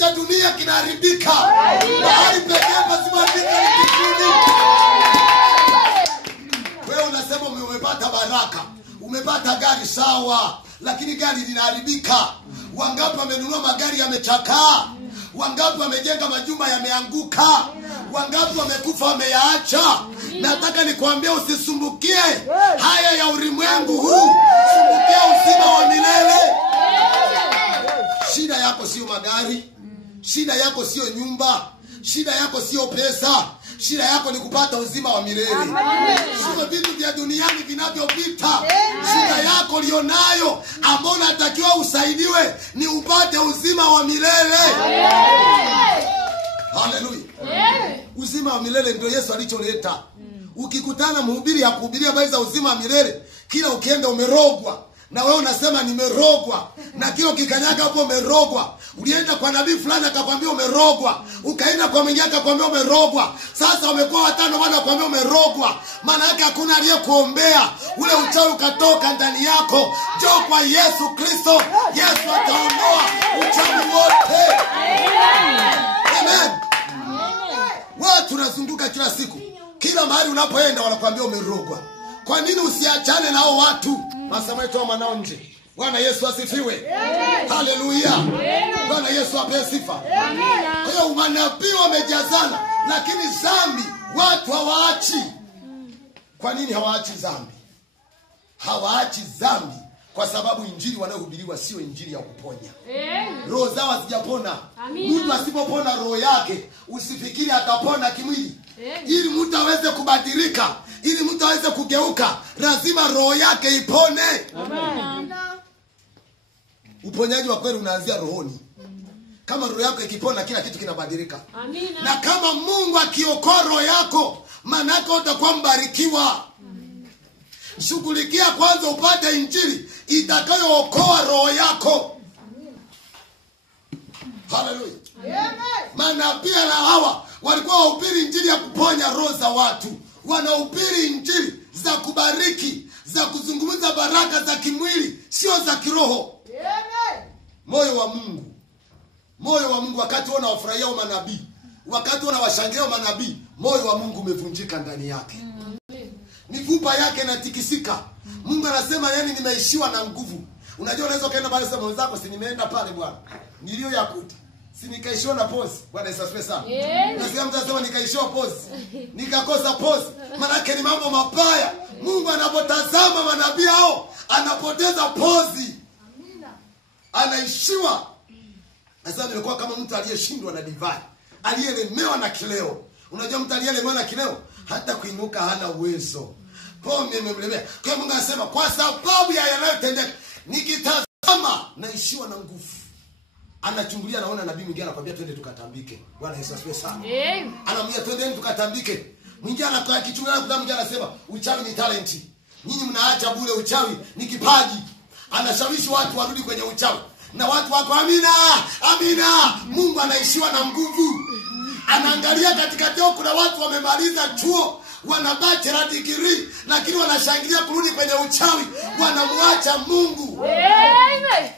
cha dunia kinaharibika. Mahali pekee pasipoharibika ni mbinguni. Wewe unasema umepata baraka, umepata gari sawa, lakini gari linaharibika. Wangapi wamenunua magari yamechakaa? Wangapi wamejenga majumba yameanguka? Wangapi wamekufa wameyaacha? Nataka nikwambie usisumbukie haya ya ulimwengu huu. Sumbukia uzima wa milele. Shida yako sio magari, shida yako sio nyumba, shida yako sio pesa. Shida yako ni kupata uzima wa milele. Sio vitu vya duniani vinavyopita. Shida yako lionayo ambao unatakiwa usaidiwe ni upate uzima wa milele. Haleluya. Uzima wa milele ndio Yesu alicholeta. Ukikutana mhubiri ya kuhubiria habari za uzima wa milele, kila ukienda umerogwa. Na wewe unasema nimerogwa. Na kila ukikanyaga hapo umerogwa. Ulienda kwa nabii fulani akakwambia umerogwa. Ukaenda kwa mwingine akakwambia umerogwa. Sasa wamekuwa watano wanakuambia umerogwa. Maana yake hakuna aliyekuombea. Ule uchawi ukatoka ndani yako. Njoo kwa Yesu Kristo. Yesu ataondoa uchawi wote. Amen. Watu tunazunguka kila siku. Kila mahali unapoenda wanakuambia umerogwa. Kwa nini usiachane nao watu? Masomo yetu mwanao nje. Bwana Yesu asifiwe. Haleluya. Bwana Yesu apewe sifa. Kwa hiyo manabii wamejazana, lakini dhambi watu hawaachi. Kwa nini hawaachi dhambi? Hawaachi dhambi kwa sababu injili wanayohubiriwa sio injili ya kuponya. Roho zao hazijapona. Mtu asipopona roho yake, usifikiri atapona kimwili. Ili mtu aweze kubadilika, ili mtu aweze kugeuka, lazima roho yake ipone. Amen. Uponyaji wa kweli unaanzia rohoni. Kama roho yako ikipona, kila kitu kinabadilika. Amina. Na kama Mungu akiokoa roho yako, maana yake utakuwa mbarikiwa. Shughulikia kwanza upate injili itakayookoa roho yako. Haleluya. Manabii na hawa walikuwa wahubiri injili ya kuponya roho za watu. Wanahubiri injili za kubariki, za kuzungumza baraka za kimwili, sio za kiroho. Moyo wa Mungu. Moyo wa Mungu wakati wanawafurahia manabii, wakati wanawashangilia manabii, moyo wa Mungu umevunjika ndani yake. Mifupa yake inatikisika. Mungu anasema yani nimeishiwa na nguvu. Unajua unaweza kaenda pale sema wenzako si nimeenda pale bwana. Nilio yakuta. Si nikaishiwa na pose. Bwana Yesu asifiwe sana. Nasikia mtu anasema nikaishiwa pose. Nikakosa pose. Maana yake ni mambo mabaya. Mungu anapotazama manabii hao, anapoteza pose. Amina. Anaishiwa. Sasa nimekuwa kama mtu aliyeshindwa na divai, aliyelemewa na kileo. Unajua mtu aliyelemewa na kileo hata kuinuka hana uwezo. Pombe imemlemea. Kwa Mungu anasema kwa sababu ya yanayotendeka nikitazama naishiwa na nguvu. Anachungulia anaona nabii mwingine anakuambia twende tukatambike. Bwana Yesu asifiwe sana. Anamwambia twende tukatambike. Mwingine anakaa kichungulia na mwingine anasema uchawi ni talenti. Nyinyi mnaacha bure, uchawi ni kipaji. Anashawishi watu warudi kwenye uchawi. Na watu wako amina, amina. Mungu anaishiwa na nguvu. Anaangalia katikati yao kuna watu wamemaliza chuo, wana bachelor degree, lakini wanashangilia kurudi kwenye uchawi, wanamwacha Mungu. Amen.